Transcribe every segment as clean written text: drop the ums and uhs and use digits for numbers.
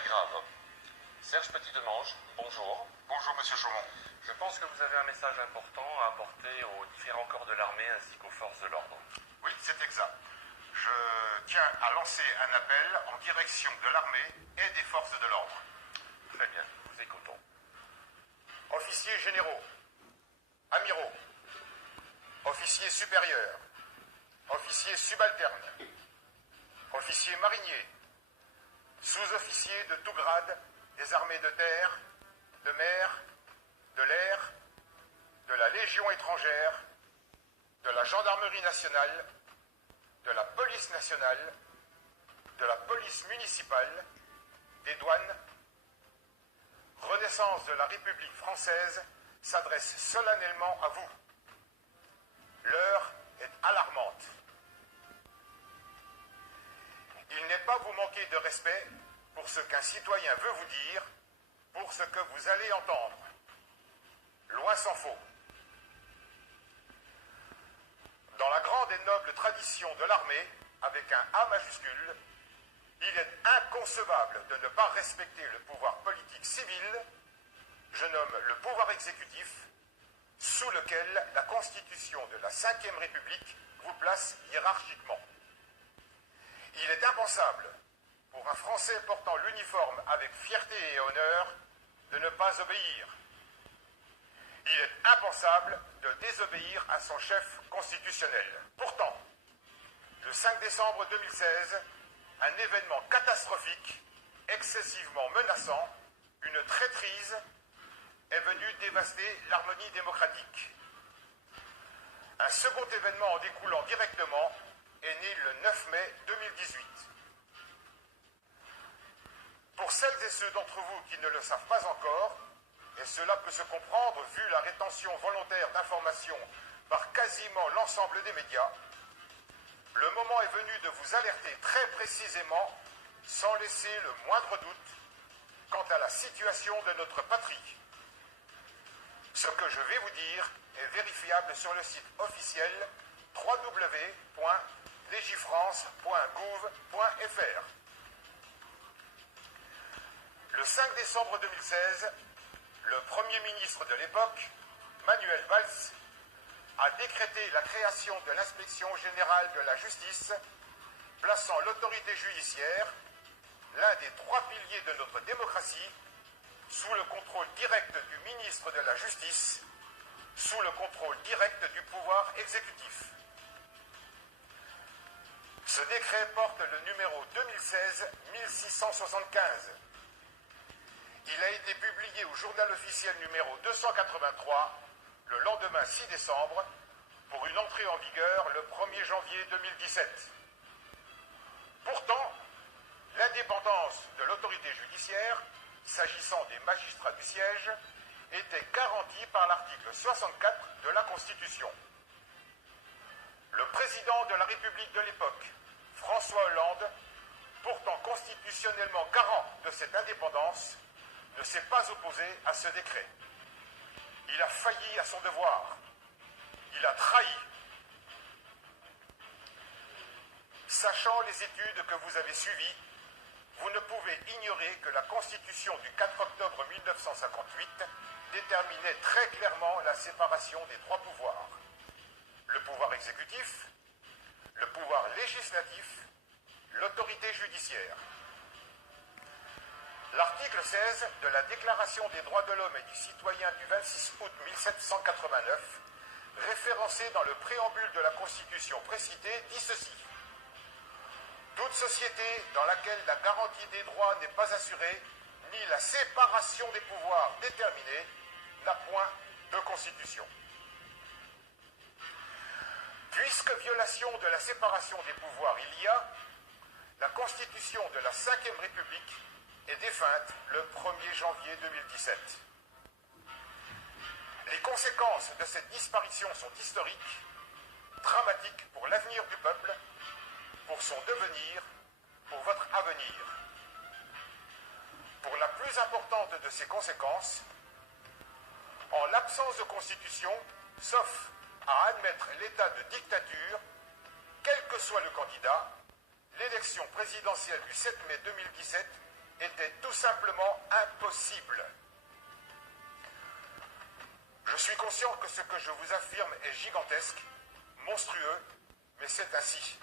très grave. Serge Petit-Demange, bonjour. Bonjour, monsieur Chaumont. Je pense que vous avez un message important à apporter aux différents corps de l'armée ainsi qu'aux forces de l'ordre. Oui, c'est exact. Je tiens à lancer un appel en direction de l'armée et des forces de l'ordre. Très bien, nous écoutons. Officiers généraux, amiraux, officiers supérieurs, officiers subalternes, officiers mariniers, sous-officiers de tout grade des armées de terre, de mer, de l'air, de la Légion étrangère, de la Gendarmerie nationale, de la Police nationale, de la Police municipale, des douanes. Renaissance de la République française s'adresse solennellement à vous. L'heure est alarmante. Il n'est pas vous manquer de respect pour ce qu'un citoyen veut vous dire, pour ce que vous allez entendre. Loin s'en faut. Dans la grande et noble tradition de l'armée, avec un A majuscule, il est inconcevable de ne pas respecter le pouvoir politique civil, je nomme le pouvoir exécutif, sous lequel la Constitution de la Ve République vous place hiérarchiquement. Il est impensable pour un Français portant l'uniforme avec fierté et honneur de ne pas obéir. Il est impensable de désobéir à son chef constitutionnel. Pourtant, le 5 décembre 2016, un événement catastrophique, excessivement menaçant, une traîtrise, est venu dévaster l'harmonie démocratique. Un second événement en découlant directement est né le 9 mai 2018. Pour celles et ceux d'entre vous qui ne le savent pas encore, et cela peut se comprendre vu la rétention volontaire d'informations par quasiment l'ensemble des médias, le moment est venu de vous alerter très précisément, sans laisser le moindre doute, quant à la situation de notre patrie. Ce que je vais vous dire est vérifiable sur le site officiel www.legifrance.gouv.fr. Le 5 décembre 2016, le Premier ministre de l'époque, Manuel Valls, a décrété la création de l'Inspection générale de la justice, plaçant l'autorité judiciaire, l'un des trois piliers de notre démocratie, sous le contrôle direct du ministre de la Justice, sous le contrôle direct du pouvoir exécutif. Ce décret porte le numéro 2016-1675. Il a été publié au journal officiel numéro 283 le lendemain 6 décembre pour une entrée en vigueur le 1er janvier 2017. Pourtant, l'indépendance de l'autorité judiciaire, s'agissant des magistrats du siège, était garantie par l'article 64 de la Constitution. Le président de la République de l'époque, François Hollande, pourtant constitutionnellement garant de cette indépendance, ne s'est pas opposé à ce décret. Il a failli à son devoir. Il a trahi. Sachant les études que vous avez suivies, vous ne pouvez ignorer que la Constitution du 4 octobre 1958 déterminait très clairement la séparation des trois pouvoirs. Le pouvoir exécutif, le pouvoir législatif, l'autorité judiciaire. L'article 16 de la Déclaration des droits de l'homme et du citoyen du 26 août 1789, référencé dans le préambule de la Constitution précitée, dit ceci. Toute société dans laquelle la garantie des droits n'est pas assurée, ni la séparation des pouvoirs déterminée, n'a point de constitution. Puisque violation de la séparation des pouvoirs il y a, la Constitution de la Ve République est défunte le 1er janvier 2017. Les conséquences de cette disparition sont historiques, dramatiques pour l'avenir du peuple, pour son devenir, pour votre avenir. Pour la plus importante de ces conséquences, en l'absence de constitution, sauf à admettre l'état de dictature, quel que soit le candidat, l'élection présidentielle du 7 mai 2017 était tout simplement impossible. Je suis conscient que ce que je vous affirme est gigantesque, monstrueux, mais c'est ainsi.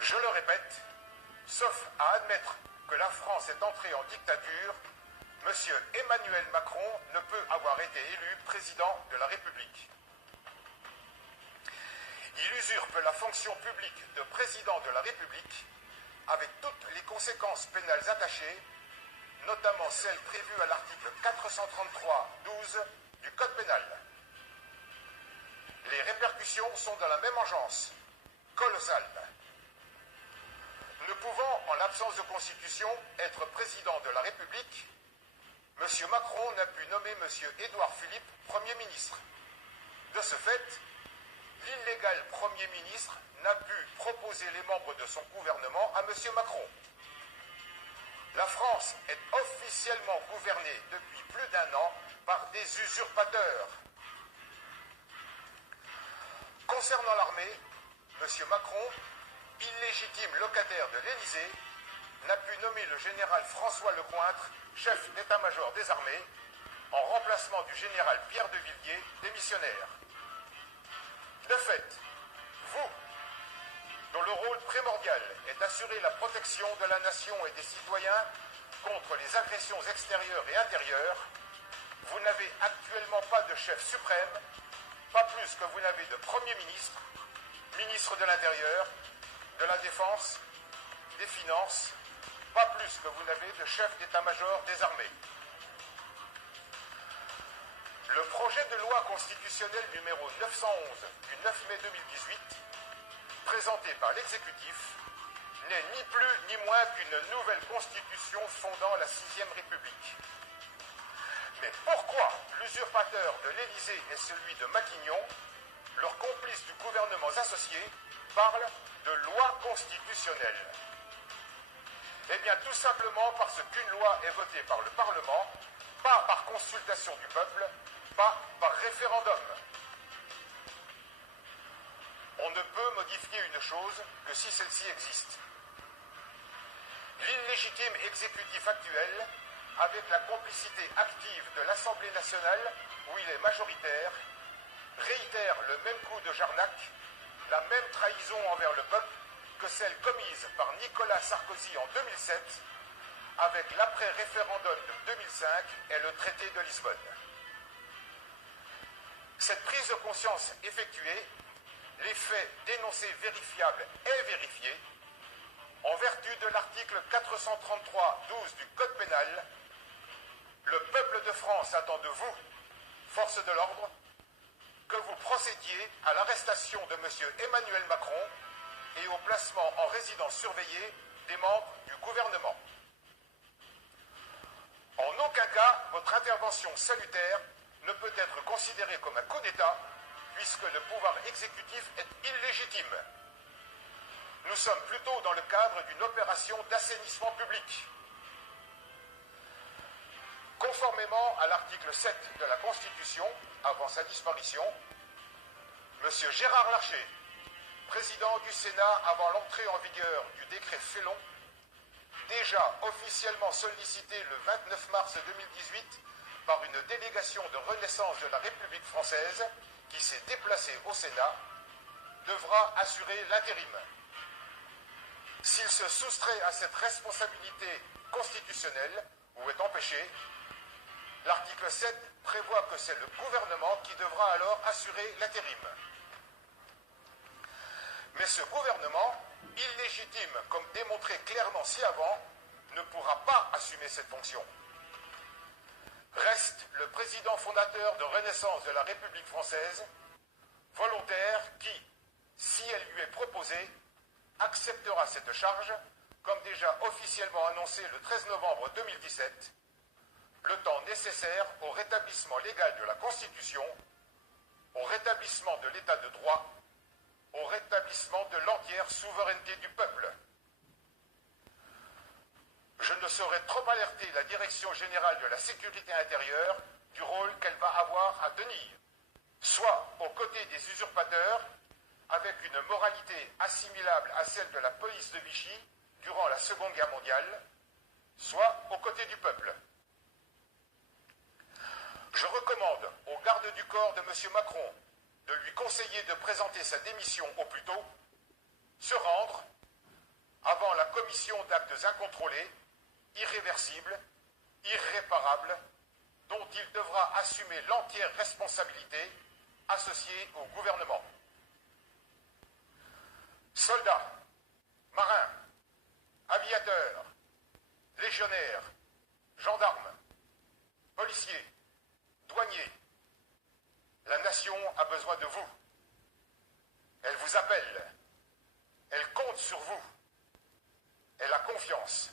Je le répète, sauf à admettre que la France est entrée en dictature, M. Emmanuel Macron ne peut avoir été élu président de la République. Il usurpe la fonction publique de président de la République avec toutes les conséquences pénales attachées, notamment celles prévues à l'article 433-12 du Code pénal. Les répercussions sont dans la même engeance, colossales. Ne pouvant, en l'absence de constitution, être président de la République, M. Macron n'a pu nommer M. Édouard Philippe Premier ministre. De ce fait, l'illégal Premier ministre n'a pu proposer les membres de son gouvernement à M. Macron. La France est officiellement gouvernée depuis plus d'1 an par des usurpateurs. Concernant l'armée, M. Macron, illégitime locataire de l'Élysée, n'a pu nommer le général François Lecointre, chef d'état-major des armées, en remplacement du général Pierre de Villiers, démissionnaire. De fait, vous, dont le rôle primordial est d'assurer la protection de la nation et des citoyens contre les agressions extérieures et intérieures, vous n'avez actuellement pas de chef suprême, pas plus que vous n'avez de Premier ministre, ministre de l'Intérieur, de la Défense, des Finances, pas plus que vous n'avez de chef d'état-major des armées. Le projet de loi constitutionnelle numéro 911 du 9 mai 2018, présenté par l'exécutif, n'est ni plus ni moins qu'une nouvelle constitution fondant la 6e République. Mais pourquoi l'usurpateur de l'Élysée et celui de Matignon, leurs complices du gouvernement associé, parlent de loi constitutionnelle? Eh bien, tout simplement parce qu'une loi est votée par le Parlement, pas par consultation du peuple, pas par référendum. On ne peut modifier une chose que si celle-ci existe. L'illégitime exécutif actuel, avec la complicité active de l'Assemblée nationale, où il est majoritaire, réitère le même coup de Jarnac, la même trahison envers le peuple que celle commise par Nicolas Sarkozy en 2007, avec l'après-référendum de 2005 et le traité de Lisbonne. Cette prise de conscience effectuée, les faits dénoncés vérifiables et vérifiés, en vertu de l'article 433-12 du Code pénal, le peuple de France attend de vous, forces de l'ordre, que vous procédiez à l'arrestation de M. Emmanuel Macron et au placement en résidence surveillée des membres du gouvernement. En aucun cas, votre intervention salutaire ne peut être considérée comme un coup d'État, puisque le pouvoir exécutif est illégitime. Nous sommes plutôt dans le cadre d'une opération d'assainissement public. Conformément à l'article 7 de la Constitution, avant sa disparition, M. Gérard Larcher, président du Sénat avant l'entrée en vigueur du décret Félon, déjà officiellement sollicité le 29 mars 2018 par une délégation de renaissance de la République française qui s'est déplacée au Sénat, devra assurer l'intérim. S'il se soustrait à cette responsabilité constitutionnelle ou est empêché, l'article 7 prévoit que c'est le gouvernement qui devra alors assurer l'intérim. Mais ce gouvernement, illégitime comme démontré clairement ci-avant, ne pourra pas assumer cette fonction. Reste le président fondateur de Renaissance de la République française, volontaire qui, si elle lui est proposée, acceptera cette charge, comme déjà officiellement annoncé le 13 novembre 2017, le temps nécessaire au rétablissement légal de la Constitution, au rétablissement de l'état de droit, au rétablissement de l'entière souveraineté du peuple. Je ne saurais trop alerter la Direction générale de la sécurité intérieure du rôle qu'elle va avoir à tenir, soit aux côtés des usurpateurs, avec une moralité assimilable à celle de la police de Vichy durant la Seconde Guerre mondiale, soit aux côtés du peuple. Je recommande au garde du corps de M. Macron de lui conseiller de présenter sa démission au plus tôt, se rendre avant la commission d'actes incontrôlés, irréversibles, irréparables, dont il devra assumer l'entière responsabilité associée au gouvernement. Soldats, marins, aviateurs, légionnaires, gendarmes, policiers, douaniers, la nation a besoin de vous. Elle vous appelle. Elle compte sur vous. Elle a confiance.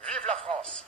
Vive la France!